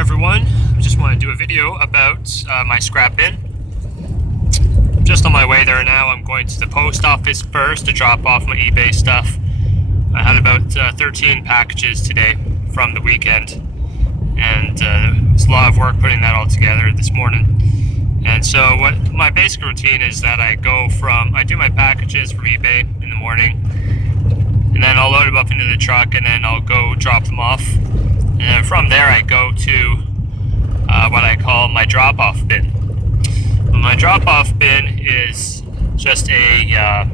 everyone. I just want to do a video about my scrap bin. Just on my way there now. I'm going to the post office first to drop off my eBay stuff. I had about 13 packages today from the weekend, and it's a lot of work putting that all together this morning. And so what my basic routine is that I do my packages from eBay in the morning, and then I'll load them up into the truck, and then I'll go drop them off. And then from there I go to what I call my drop-off bin. My drop-off bin is just a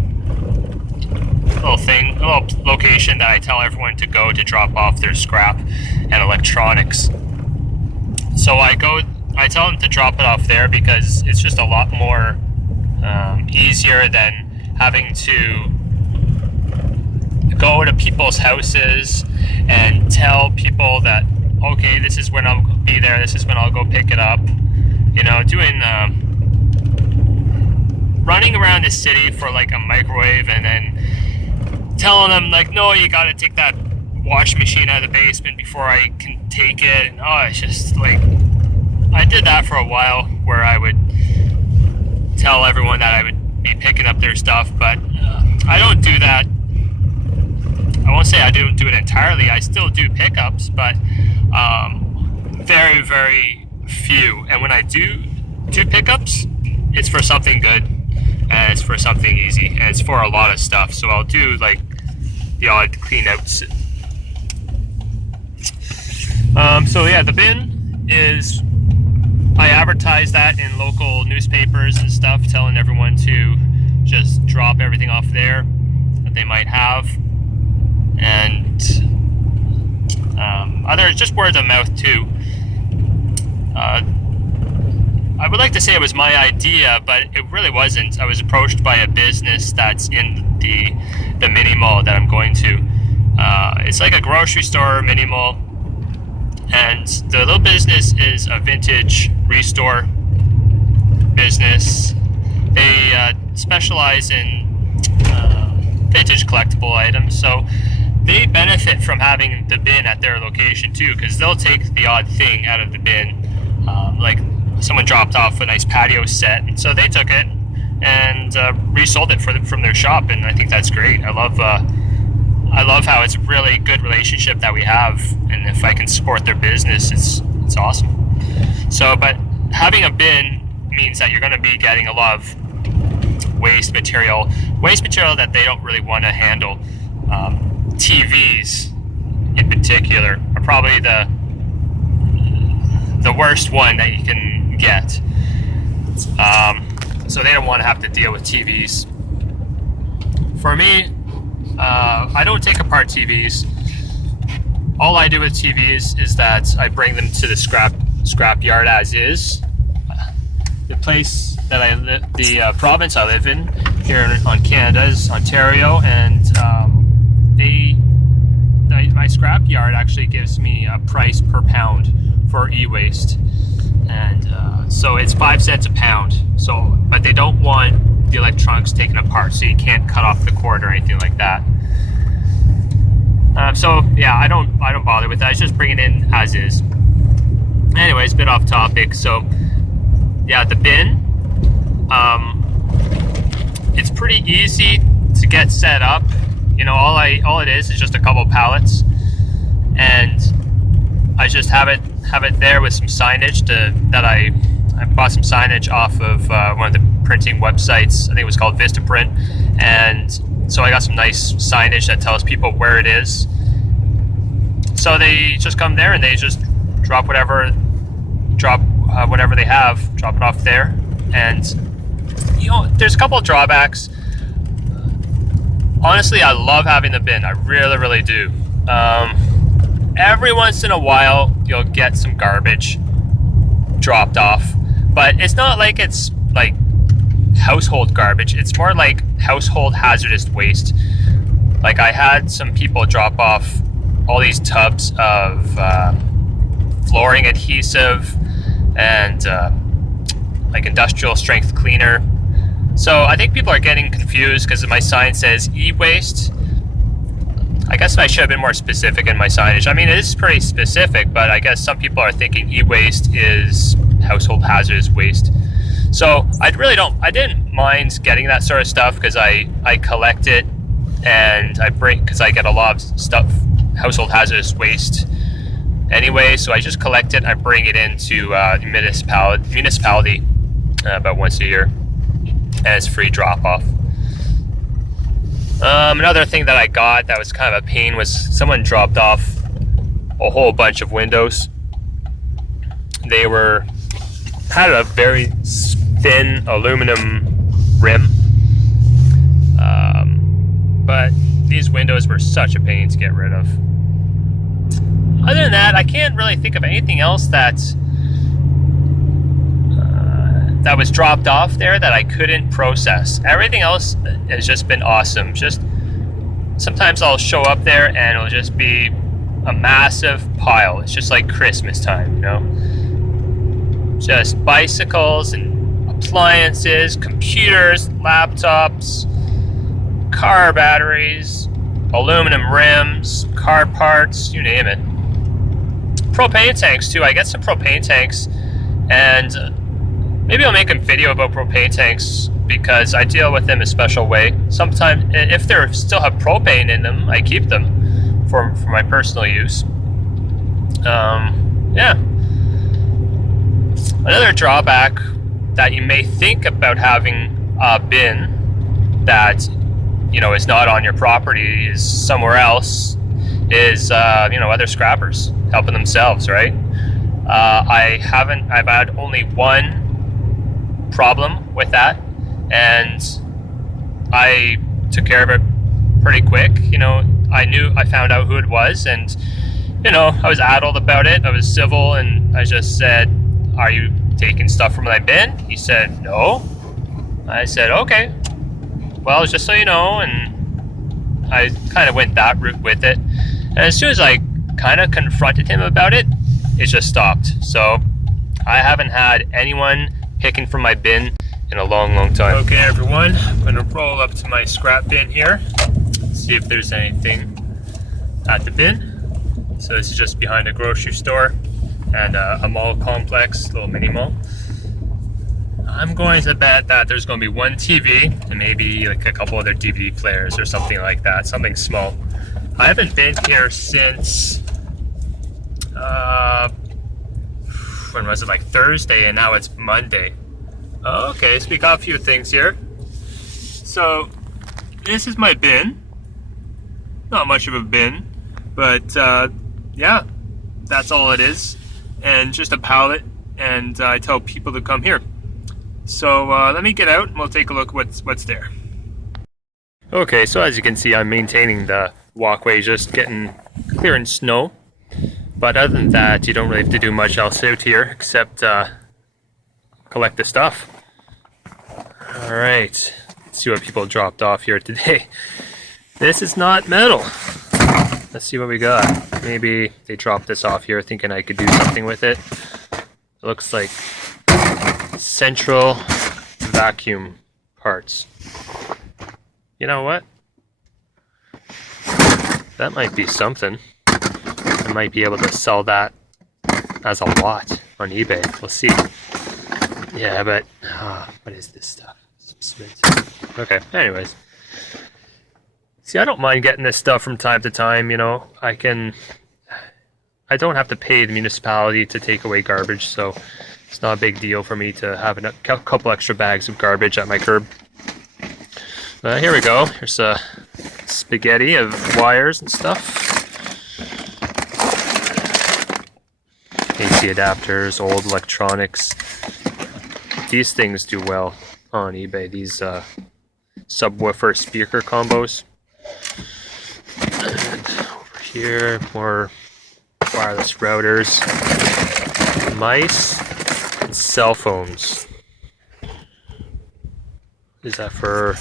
little location that I tell everyone to go to drop off their scrap and electronics. So I tell them to drop it off there because it's just a lot more easier than having to go to people's houses and tell people that, okay, this is when I'll be there, this is when I'll go pick it up. You know, doing running around the city for like a microwave and then telling them like, no, you gotta take that wash machine out of the basement before I can take it. And, oh, it's just like, I did that for a while where I would tell everyone that I would be picking up their stuff, but I don't do that. I won't say I don't do it entirely. I still do pickups, but very, very few. And when I do pickups, it's for something good, and it's for something easy, and it's for a lot of stuff. So I'll do like the odd clean outs. So yeah, the bin is, I advertise that in local newspapers and stuff, telling everyone to just drop everything off there that they might have. And just word of mouth too. I would like to say it was my idea, but it really wasn't. I was approached by a business that's in the mini mall that I'm going to. It's like a grocery store mini mall, and the little business is a vintage restore business. They specialize in vintage collectible items, so they benefit from having the bin at their location too, because they'll take the odd thing out of the bin. Like someone dropped off a nice patio set, and so they took it and resold it from their shop, and I think that's great. I love how it's a really good relationship that we have, and if I can support their business, it's awesome. So, but having a bin means that you're going to be getting a lot of waste material that they don't really want to handle. TVs in particular are probably the worst one that you can get. So they don't want to have to deal with TVs. For me, I don't take apart TVs. All I do with TVs is that I bring them to the scrap yard as is. The place that the province I live in here on Canada is Ontario, and my scrap yard actually gives me a price per pound for e-waste, and so it's 5 cents a pound. So, but they don't want the electronics taken apart, so you can't cut off the cord or anything like that. So yeah, I don't bother with that. I just bring it in as is. Anyways, a bit off topic. So yeah, the bin, it's pretty easy to get set up. You know, all it is just a couple pallets, and I just have it there with some signage that I bought some signage off of one of the printing websites. I think it was called Vistaprint, and so I got some nice signage that tells people where it is. So they just come there and they just drop whatever they have, drop it off there. And you know, there's a couple of drawbacks. Honestly, I love having the bin. I really, really do. Every once in a while, you'll get some garbage dropped off, but it's not like it's like household garbage. It's more like household hazardous waste. Like I had some people drop off all these tubs of flooring adhesive and like industrial strength cleaner. So I think people are getting confused because my sign says e-waste. I guess I should have been more specific in my signage. I mean, it is pretty specific, but I guess some people are thinking e-waste is household hazardous waste. So I didn't mind getting that sort of stuff because I collect it and because I get a lot of stuff, household hazardous waste anyway. So I just collect it and I bring it into the municipality about once a year, and it's free drop off. Another thing that I got that was kind of a pain was someone dropped off a whole bunch of windows. They had a very thin aluminum rim, but these windows were such a pain to get rid of. Other than that, I can't really think of anything else that was dropped off there that I couldn't process. Everything else has just been awesome. Just sometimes I'll show up there and it'll just be a massive pile. It's just like Christmas time, you know? Just bicycles and appliances, computers, laptops, car batteries, aluminum rims, car parts, you name it. Propane tanks too. I get some propane tanks, and maybe I'll make a video about propane tanks because I deal with them a special way. Sometimes, if they still have propane in them, I keep them for my personal use. Yeah. Another drawback that you may think about having a bin that, you know, is not on your property, is somewhere else, is you know, other scrappers helping themselves, right? I've had only one problem with that, and I took care of it pretty quick. You know, I found out who it was, and you know, I was addled about it. I was civil, and I just said, "Are you taking stuff from my bin?" He said, "No." I said, "Okay, well, just so you know," and I kind of went that route with it. And as soon as I kind of confronted him about it, it just stopped. So I haven't had anyone picking from my bin in a long time. Okay, everyone, I'm gonna roll up to my scrap bin here, see if there's anything at the bin. So this is just behind a grocery store and a mall complex, little mini mall. I'm going to bet that there's going to be one TV and maybe like a couple other DVD players or something like that, something small. I haven't been here since when was it, like Thursday, and now it's Monday. Okay, so we got a few things here. So this is my bin. Not much of a bin, but yeah, that's all it is. And just a pallet, and I tell people to come here. So let me get out and we'll take a look what's there. Okay, so as you can see, I'm maintaining the walkway, just clearing snow. But other than that, you don't really have to do much else out here except collect the stuff. Alright, let's see what people dropped off here today. This is not metal. Let's see what we got. Maybe they dropped this off here thinking I could do something with it. It looks like central vacuum parts. You know what? That might be something. I might be able to sell that as a lot on eBay. We'll see. Yeah, but what is this stuff? Okay, anyways. See, I don't mind getting this stuff from time to time, you know. I don't have to pay the municipality to take away garbage, so it's not a big deal for me to have a couple extra bags of garbage at my curb. Here we go. Here's a spaghetti of wires and stuff. AC adapters, old electronics. These things do well on eBay, these subwoofer speaker combos. And over here, more wireless routers, mice, and cell phones. Is that for...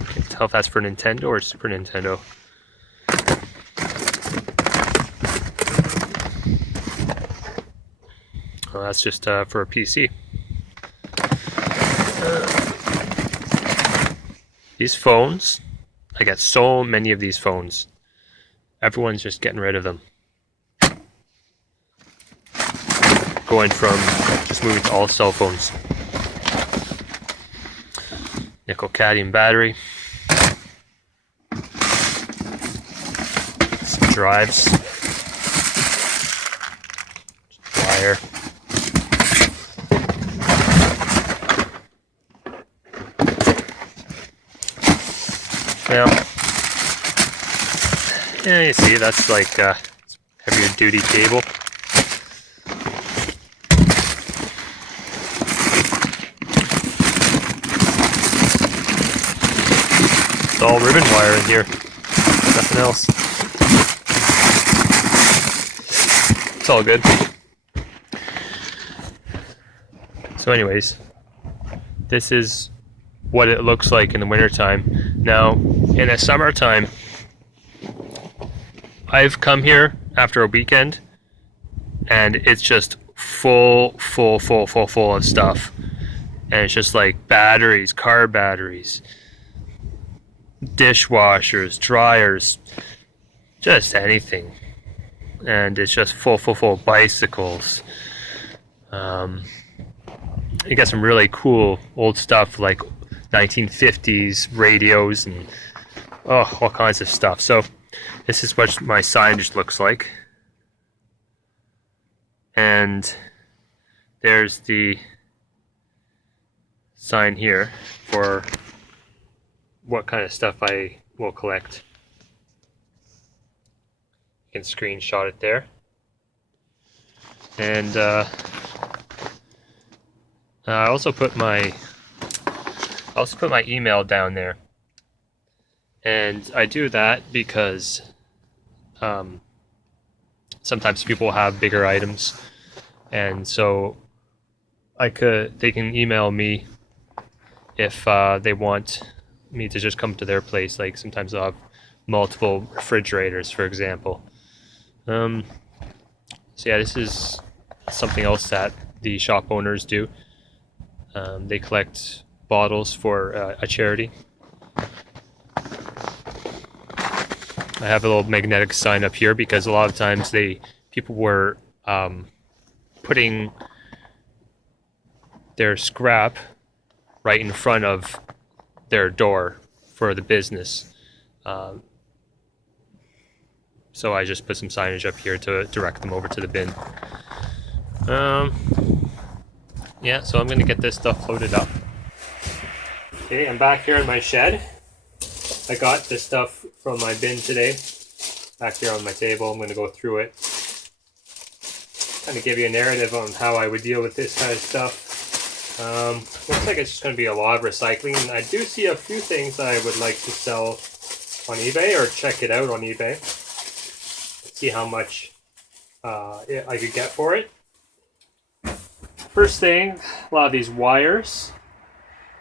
I can't tell if that's for Nintendo or Super Nintendo. Well, that's just for a PC. These phones, I got so many of these phones. Everyone's just getting rid of them. Going from just moving to all cell phones. Nickel cadmium battery. Some drives. Wire. Yeah, you see, that's like a heavier duty cable. It's all ribbon wire in here, nothing else. It's all good. So anyways, this is what it looks like in the wintertime. Now, in the summertime, I've come here after a weekend and it's just full of stuff. And it's just like batteries, car batteries, dishwashers, dryers, just anything. And it's just full bicycles. You got some really cool old stuff like 1950s radios and all kinds of stuff. So this is what my signage looks like. And there's the sign here for what kind of stuff I will collect. You can screenshot it there. And I also put my email down there. And I do that because sometimes people have bigger items, and so they can email me if they want me to just come to their place. Like sometimes they'll have multiple refrigerators, for example. So yeah, this is something else that the shop owners do. They collect bottles for a charity. I have a little magnetic sign up here because a lot of times people were putting their scrap right in front of their door for the business. So I just put some signage up here to direct them over to the bin. Yeah, so I'm gonna get this stuff loaded up. Okay, I'm back here in my shed. I got this stuff from my bin today, back here on my table. I'm going to go through it, kind of give you a narrative on how I would deal with this kind of stuff. Looks like it's just going to be a lot of recycling. I do see a few things that I would like to sell on eBay or check it out on eBay. See how much I could get for it. First thing, a lot of these wires.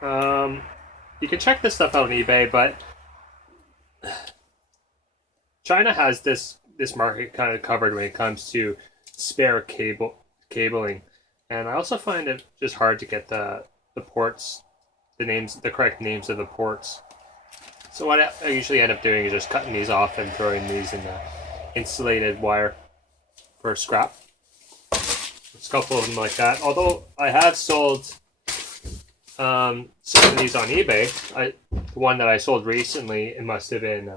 You can check this stuff out on eBay, but China has this market kind of covered when it comes to spare cabling, and I also find it just hard to get the ports, the correct names of the ports. So what I usually end up doing is just cutting these off and throwing these in the insulated wire for scrap. There's a couple of them like that. Although I have sold some of these on eBay. The one that I sold recently, it must have been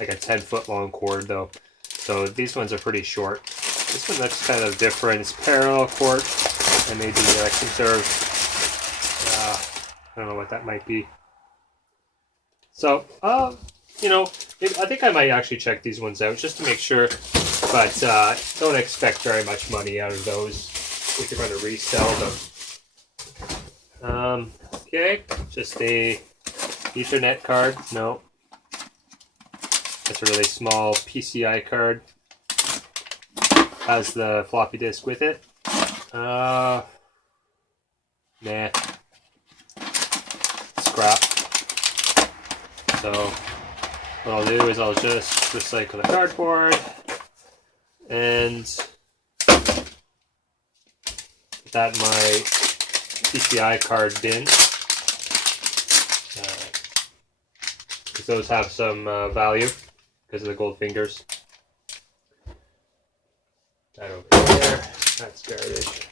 like a 10-foot long cord though. So these ones are pretty short. This one looks kind of different. It's parallel cord, and maybe like some sort of, I don't know what that might be. So, you know, I think I might actually check these ones out just to make sure, but don't expect very much money out of those if you're going to resell them. Okay, just a Ethernet card. No, that's a really small PCI card. Has the floppy disk with it. Nah. Scrap. So what I'll do is I'll just recycle the cardboard and put that in my PCI card bin. because those have some value because of the gold fingers. That over there, that's garbage.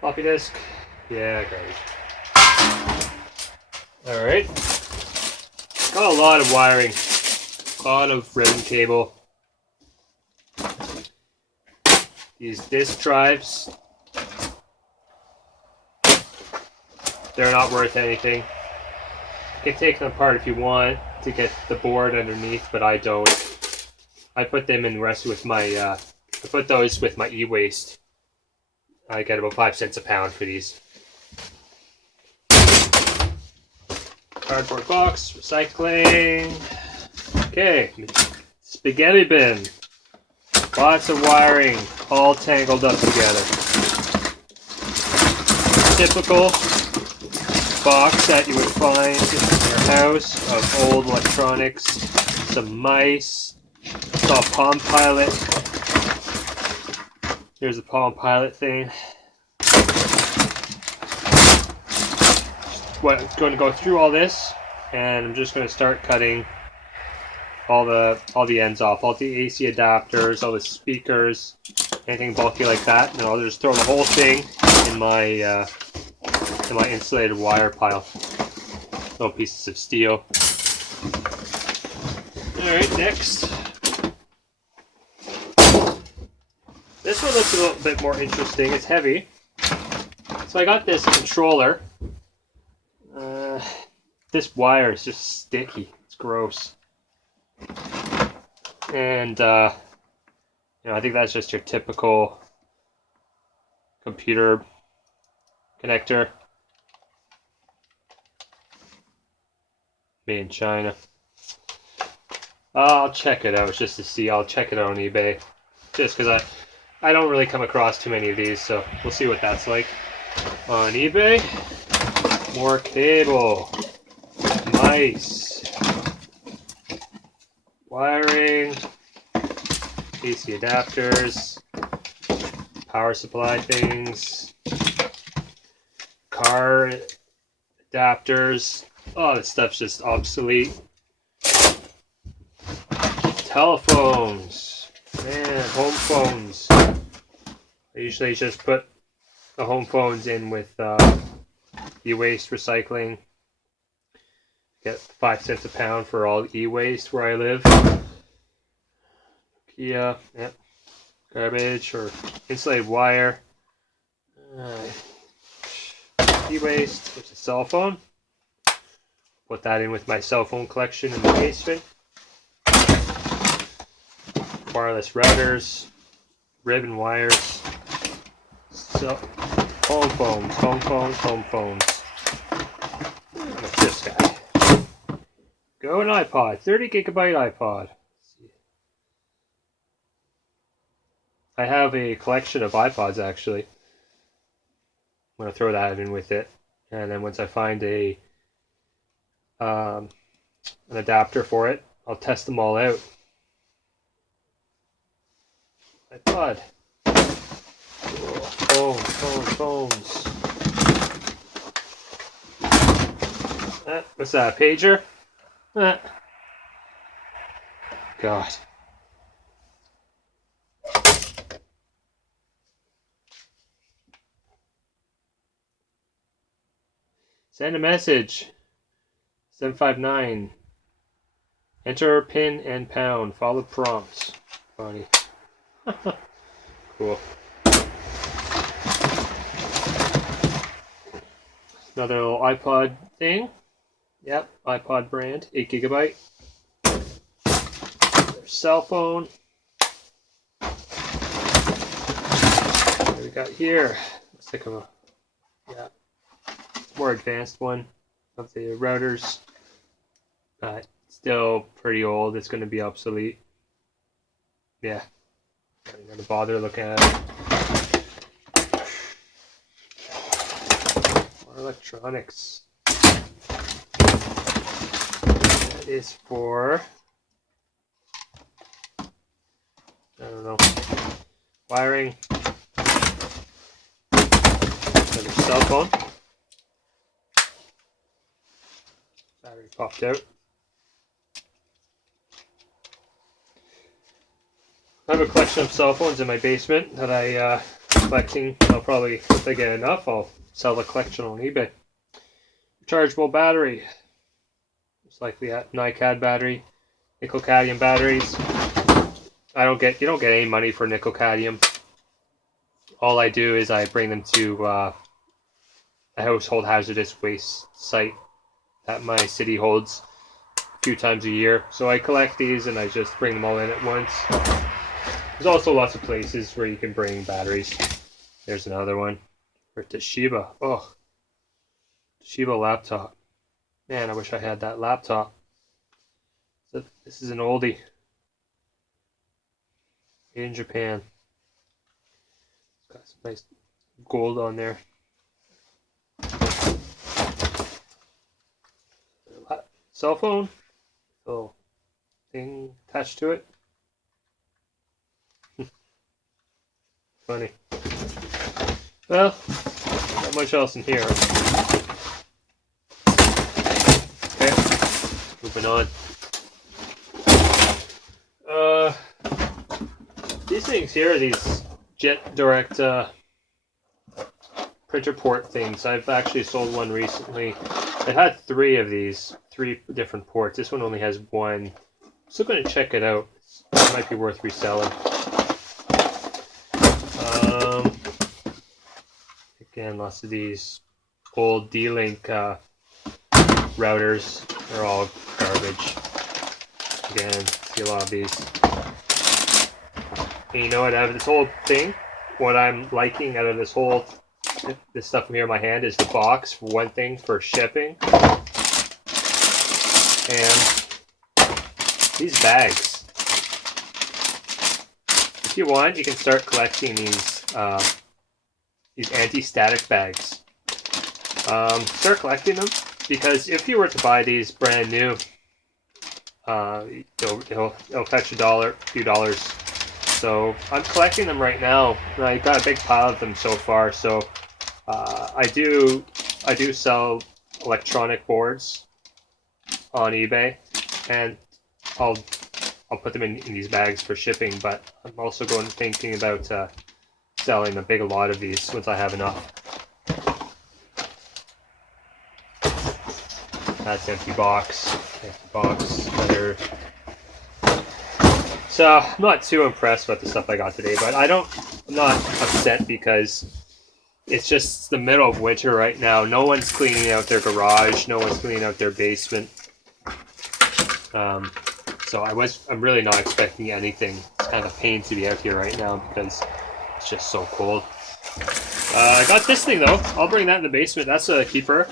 Floppy disk, yeah, garbage. Alright, got a lot of wiring, a lot of routing cable. These disk drives, they're not worth anything. You can take them apart if you want to get the board underneath, but I don't. I put them in the rest with my, I put those with my e-waste. I get about 5 cents a pound for these. Cardboard box, recycling. Okay, spaghetti bin. Lots of wiring, all tangled up together. Typical box that you would find in your house of old electronics, some mice. Saw Palm Pilot. Here's the Palm Pilot thing. I'm going to go through all this, and I'm just going to start cutting all the ends off, all the AC adapters, all the speakers, anything bulky like that, and I'll just throw the whole thing in my insulated wire pile. Little pieces of steel. All right, next. This one looks a little bit more interesting. It's heavy. So I got this controller. This wire is just sticky. It's gross. And I think that's just your typical computer connector. Made in China. I'll check it out just to see. I'll check it out on eBay. Just because I don't really come across too many of these, so we'll see what that's like. On eBay, more cable, mice, wiring, AC adapters, power supply things, car adapters. Oh, this stuff's just obsolete. Telephones. Man, home phones. I usually just put the home phones in with e-waste recycling. Get 5 cents a pound for all e-waste where I live. Kia, yep. Garbage or insulated wire. E-waste, which is cell phone. Put that in with my cell phone collection in the basement. Wireless routers, ribbon wires, so home phones. What's this guy? Go an iPod, 30 gigabyte iPod. I have a collection of iPods actually. I'm gonna throw that in with it, and then once I find an adapter for it, I'll test them all out. iPod. Phones. What's that, a pager? God. Send a message. 759. Enter pin and pound. Follow prompts. Funny. Cool. Another little iPod thing. Yep, iPod brand, 8 gigabyte. Their cell phone. What do we got here? Looks like a more advanced one of the routers, but still pretty old. It's going to be obsolete. Yeah. I'm gonna bother looking at it. More electronics. That is for, I don't know, wiring. Another cell phone. Battery popped out. I have a collection of cell phones in my basement that I collecting. I'll probably, if I get enough, I'll sell the collection on eBay. Rechargeable battery. It's likely a NiCad battery, nickel cadmium batteries. You don't get any money for nickel cadmium. All I do is I bring them to a household hazardous waste site that my city holds a few times a year. So I collect these and I just bring them all in at once. There's also lots of places where you can bring batteries. There's another one for Toshiba. Oh, Toshiba laptop. Man, I wish I had that laptop. This is an oldie. Made in Japan. It's got some nice gold on there. Cell phone. Little thing attached to it. Funny. Well, not much else in here. Okay, moving on. These things here, these Jet Direct printer port things. I've actually sold one recently. It had 3 of these, 3 different ports. This one only has 1. I'm still going to check it out. It might be worth reselling. Again, lots of these old D-Link routers. They're all garbage. Again, see a lot of these. And you know what, out of this whole thing, what I'm liking out of this stuff here in my hand is the box, for one thing, for shipping. And these bags. If you want, you can start collecting these anti-static bags. Start collecting them, because if you were to buy these brand new, it'll fetch a few dollars. So I'm collecting them right now. I got a big pile of them so far. So I do sell electronic boards on eBay, and I'll put them in these bags for shipping. But I'm also thinking about selling a big lot of these once I have enough. That's empty box. Leather. So I'm not too impressed with the stuff I got today, but I'm not upset because it's just the middle of winter right now. No one's cleaning out their garage. No one's cleaning out their basement. So I'm really not expecting anything. It's kind of a pain to be out here right now because it's just so cold. I got this thing though. I'll bring that in the basement. That's a keeper.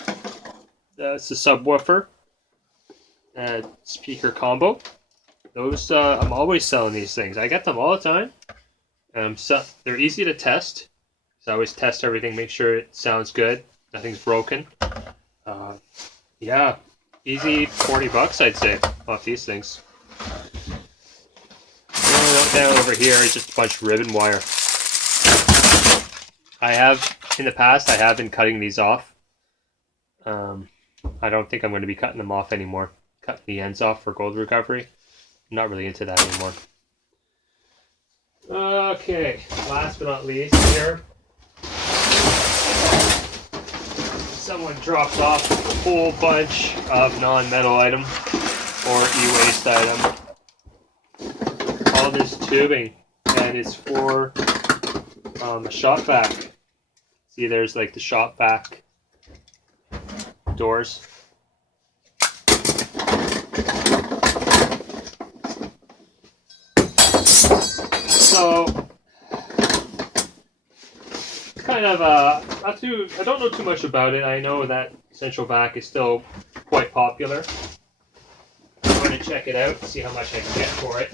It's a subwoofer. Speaker combo. Those I'm always selling these things. I get them all the time. They're easy to test. So I always test everything, make sure it sounds good, nothing's broken. Yeah, easy $40 I'd say off these things. And down over here is just a bunch of ribbon wire. In the past, I have been cutting these off. I don't think I'm going to be cutting them off anymore. Cutting the ends off for gold recovery. I'm not really into that anymore. Okay, last but not least here. Someone dropped off a whole bunch of non-metal item or e-waste item. All this tubing, and it's for a shop vac. See, there's like the shop vac doors. So, kind of I don't know too much about it. I know that Central Vac is still quite popular. I'm going to check it out, see how much I can get for it.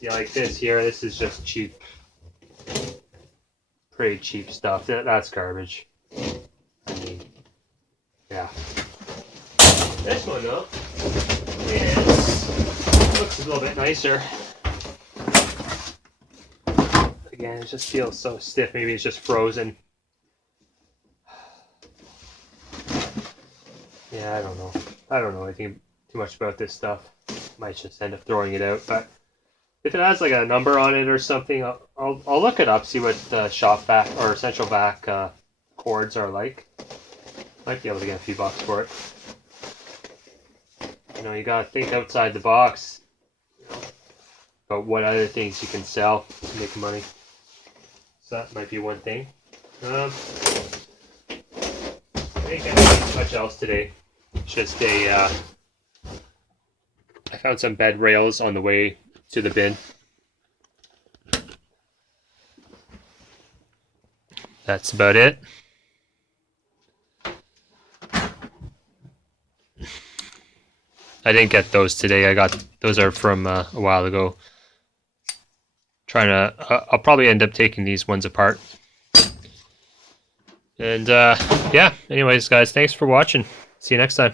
Yeah, like this here, this is just cheap. Pretty cheap stuff. That's garbage. I mean, yeah. This one though looks a little bit nicer. Again, it just feels so stiff. Maybe it's just frozen. Yeah, I don't know. I don't know anything too much about this stuff. Might just end up throwing it out, but if it has like a number on it or something, I'll look it up, see what shop vac or essential vac cords are like. Might be able to get a few bucks for it. You know, you gotta think outside the box, you know, about what other things you can sell to make money. So that might be one thing. I didn't get much else today. Just I found some bed rails on the way to the bin. That's about it. I didn't get those today. Those are from a while ago. I'll probably end up taking these ones apart. And yeah, anyways, guys, thanks for watching. See you next time.